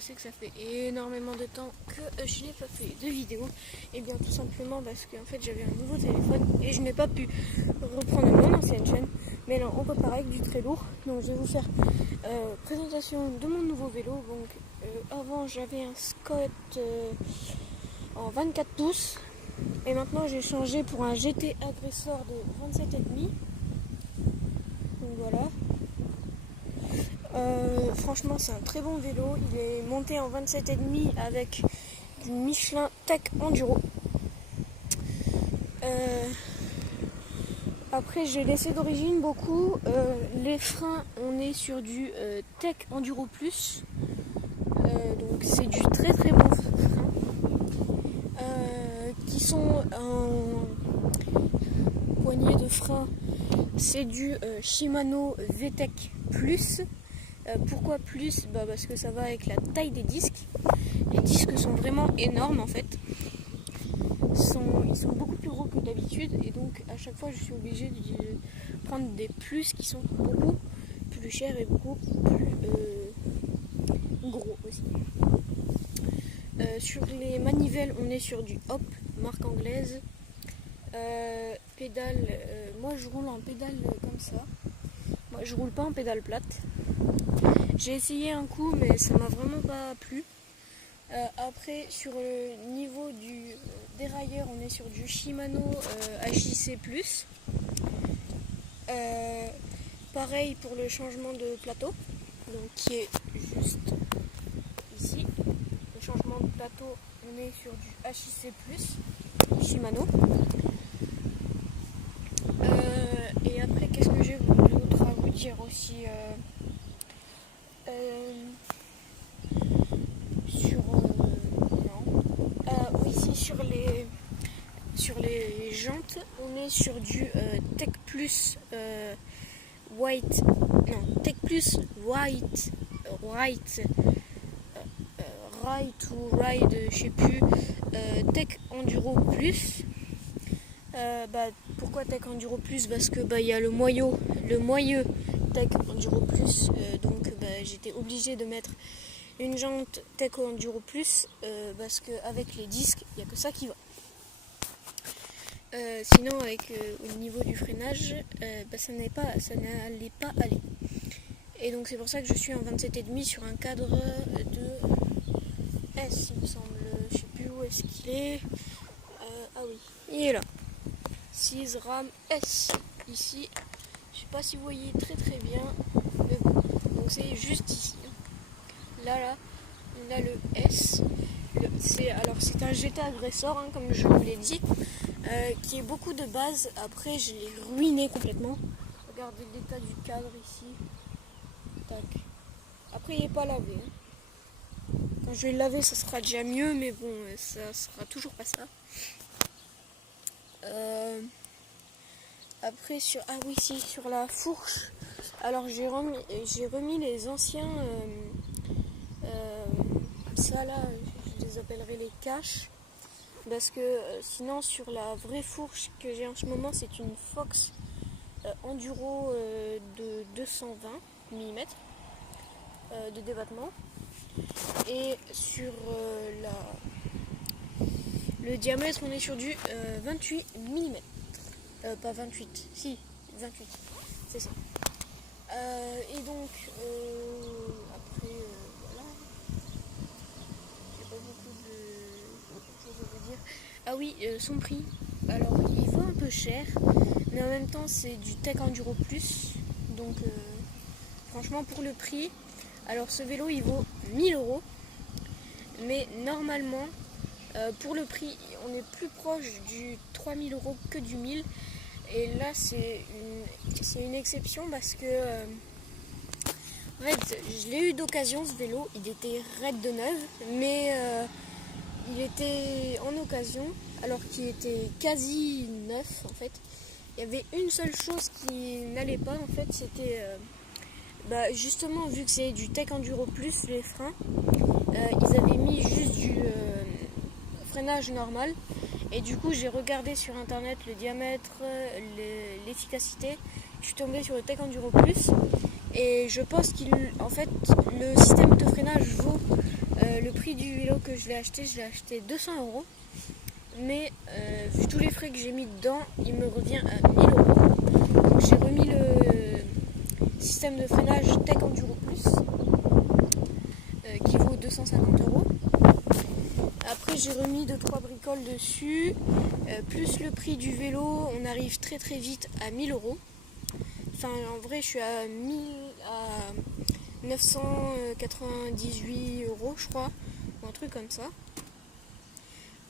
sais que ça fait énormément de temps que je n'ai pas fait de vidéo. Et bien tout simplement parce que en fait j'avais un nouveau téléphone et je n'ai pas pu reprendre mon ancienne chaîne. Mais là on repart avec du très lourd. Donc je vais vous faire présentation de mon nouveau vélo. Donc avant j'avais un Scott en 24 pouces. Et maintenant j'ai changé pour un GT Agressor de 27,5. Donc voilà. Franchement c'est un très bon vélo, il est monté en 27,5 avec du Michelin Tech Enduro. Après j'ai laissé d'origine beaucoup, les freins on est sur du Tech Enduro Plus, donc c'est du très très bon frein, qui sont en poignée de frein, c'est du Shimano VTEC Plus. Pourquoi plus? Parce que ça va avec la taille des disques. Les disques sont vraiment énormes en fait. Ils sont beaucoup plus gros que d'habitude et donc à chaque fois je suis obligée de prendre des plus qui sont beaucoup plus chers et beaucoup plus gros aussi. Sur les manivelles on est sur du Hop, marque anglaise. Pédale, moi je roule en pédale comme ça. Moi je roule pas en pédale plate. J'ai essayé un coup mais ça m'a vraiment pas plu. Après sur le niveau du dérailleur on est sur du Shimano HIC+. Pareil pour le changement de plateau, donc qui est juste ici. Le changement de plateau on est sur du HIC+, Shimano. Et après qu'est-ce que j'ai d'autre à vous dire aussi, sur les jantes, on est sur du Tech Plus White, non Tech Plus White Right ou Ride, je sais plus, Tech Enduro Plus. Pourquoi Tech Enduro Plus? Parce que il y a le moyeu Tech Enduro Plus, donc j'étais obligée de mettre une jante Tech Enduro Plus parce qu'avec les disques il n'y a que ça qui va. Sinon avec au niveau du freinage ça n'allait pas aller. Et donc c'est pour ça que je suis en 27,5 sur un cadre de S il me semble, je sais plus où est-ce qu'il est. Ah oui, il est là. 6 RAM S ici. Je sais pas si vous voyez très très bien, mais bon. Donc c'est juste ici. Là, on a le S. C'est un GT Agressor, hein, comme je vous l'ai dit, qui est beaucoup de base. Après, je l'ai ruiné complètement. Regardez l'état du cadre ici. Tac. Après, il n'est pas lavé. Hein. Quand je vais le laver, ça sera déjà mieux, mais bon, ça sera toujours pas ça. Après, sur la fourche. Alors, j'ai remis les anciens. Ça là, je les appellerai les caches. Parce que sinon, sur la vraie fourche que j'ai en ce moment, c'est une Fox Enduro de 220 mm de débattement. Et sur le diamètre, on est sur du 28 mm. Pas 28, si, 28, c'est ça. Et donc, après, voilà. J'ai pas beaucoup de choses à vous dire. Ah oui, son prix. Alors, il vaut un peu cher, mais en même temps, c'est du Tech Enduro Plus. Donc, franchement, pour le prix, alors ce vélo, il vaut 1000 €. Mais normalement, pour le prix, on est plus proche du 3000 € que du 1000. Et là, c'est une exception parce que, en fait, je l'ai eu d'occasion ce vélo. Il était raide de neuf, mais il était en occasion, alors qu'il était quasi neuf en fait. Il y avait une seule chose qui n'allait pas en fait, c'était justement vu que c'est du Tech Enduro Plus les freins, ils avaient mis juste du freinage normal. Et du coup j'ai regardé sur internet le diamètre, l'efficacité. Je suis tombée sur le Tech Enduro Plus et je pense qu'en fait le système de freinage vaut que je l'ai acheté 200 €. Mais vu tous les frais que j'ai mis dedans, il me revient à 1000 €. Donc j'ai remis le système de freinage Tech Enduro Plus qui vaut 250 €. Après j'ai remis 2-3 bricoles dessus, plus le prix du vélo, on arrive très très vite à 1000 €. Enfin en vrai je suis à 998 € je crois, ou un truc comme ça.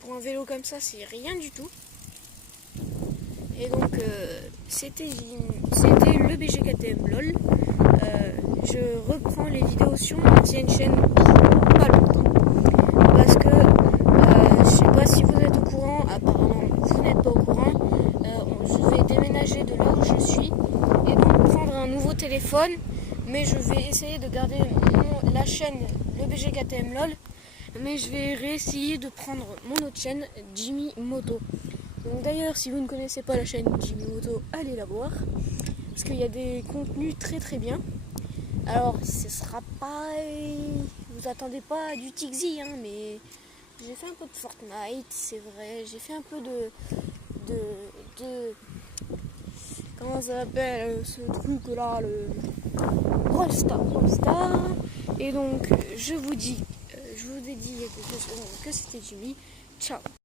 Pour un vélo comme ça c'est rien du tout. Et donc c'était le BGKTM LOL. Je reprends les vidéos sur mon ancienne chaîne pas longtemps. Parce que je sais pas si vous êtes au courant, apparemment vous n'êtes pas au courant. Je vais déménager de là où je suis et donc prendre un nouveau téléphone. Mais je vais essayer de garder la chaîne le BGKTM LOL. Mais je vais réessayer de prendre mon autre chaîne Jimmy Moto. Donc d'ailleurs si vous ne connaissez pas la chaîne Jimmy Moto, allez la voir. Parce qu'il y a des contenus très très bien. Alors ce sera pas... Vous attendez pas du Tixi, hein, mais j'ai fait un peu de Fortnite, c'est vrai. J'ai fait un peu de comment ça s'appelle ce truc là, le Brawl Star. Et donc je vous ai dit il y a quelques secondes que c'était Jimmy. Ciao.